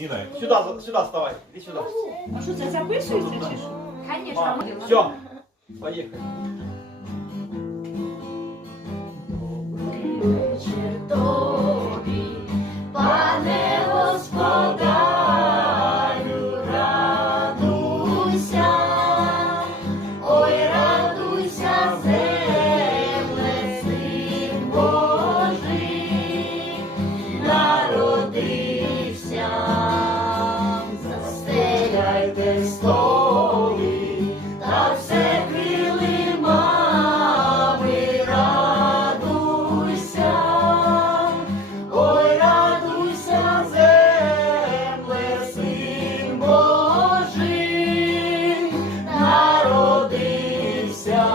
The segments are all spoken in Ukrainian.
Ніна. Сюди, Сюда вставай. Иди сюда. А что, це записується чи. Все, Поехали. вінця,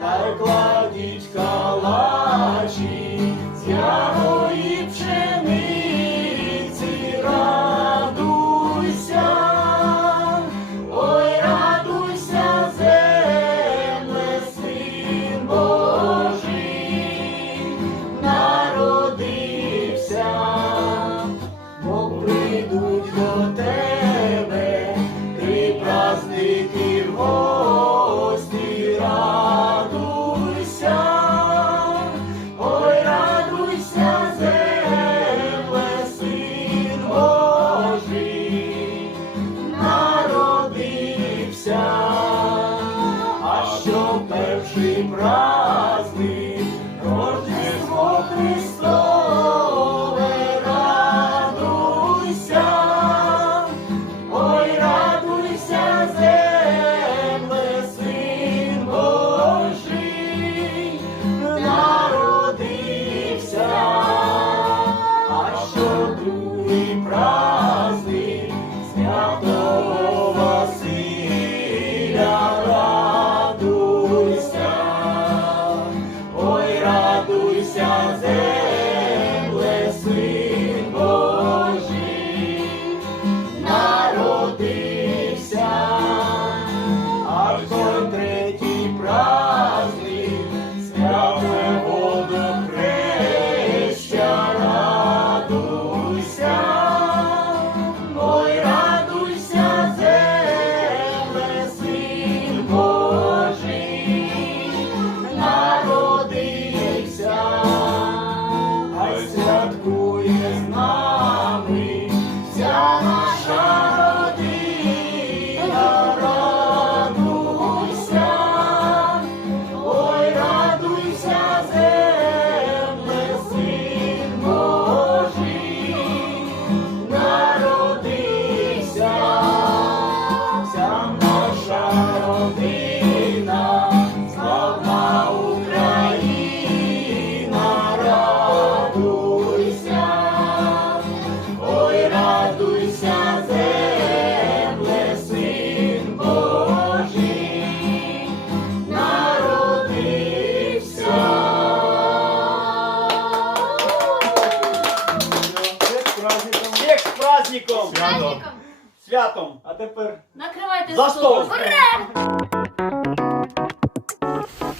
та кладіть калачі з ярої пшениці, радуйся, ой, радуйся, земле, син Божий, народився, бо прийдуть до тебе. Праздники життя, а що перший брат. святку. Святом! Святом! А тепер Накривайте за стол! Ура!